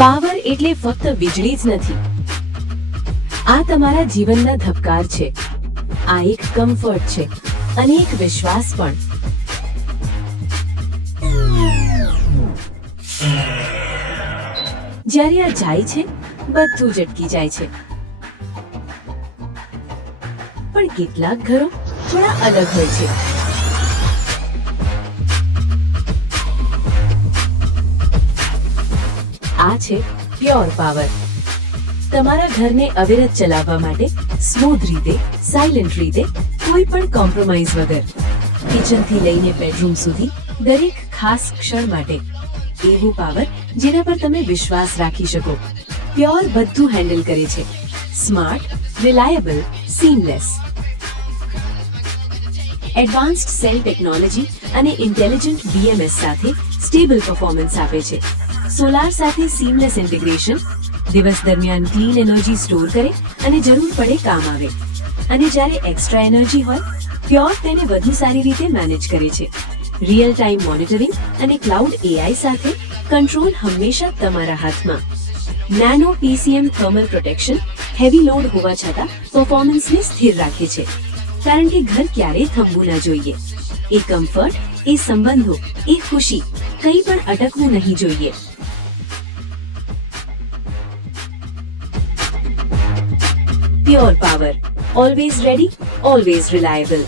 Power એટલે ફક્ત વીજળી જ નથી, આ તમારા જીવનના ધબકાર છે, આ એક કમ્ફર્ટ છે અને એક વિશ્વાસ પણ. જ્યારે આ જાય છે, બધું જ અટકી જાય છે. પણ કેટલાક ઘરો થોડા અલગ હોય છે. આ છે પ્યોર પાવર. તમારા ઘરને અવિરત ચલાવવા માટે સ્મૂથ રીતે, સાયલેન્ટ રીતે, કોઈ પણ કોમ્પ્રોમાઇઝ વગર. કિચનથી લઈને બેડરૂમ સુધી દરેક ખાસ ક્ષણ માટે એવું પાવર જેના પર તમે વિશ્વાસ રાખી શકો. પ્યોર બધું હેન્ડલ કરે છે. Smart, reliable, seamless. Advanced cell technology અને ઇન્ટેલિજન્ટ BMS સાથે સ્ટેબલ પરફોર્મન્સ આપે છે. સોલાર સાથે સીમલેસ ઇન્ટિગ્રેશન દિવસ દરમિયાન ક્લીન એનર્જી સ્ટોર કરે અને જરૂર પડે કામ આવે. અને જ્યારે એક્સ્ટ્રા એનર્જી હોય, પ્યોર તેને વધુ સારી રીતે મેનેજ કરે છે. રિયલ ટાઈમ મોનિટરિંગ અને ક્લાઉડ AI સાથે કંટ્રોલ હંમેશા તમારા હાથમાં. Nano PCM thermal protection heavy load હોવા છતાં પરફોર્મન્સને સ્થિર રાખે છે, કારણ કે ઘર ક્યારેય થંભવું ના જોઈએ. એ કમ્ફર્ટ, એ સંબંધો, એ ખુશી, કંઈ પણ અટકવું નહીં જોઈએ. Pure power, always ready, always reliable.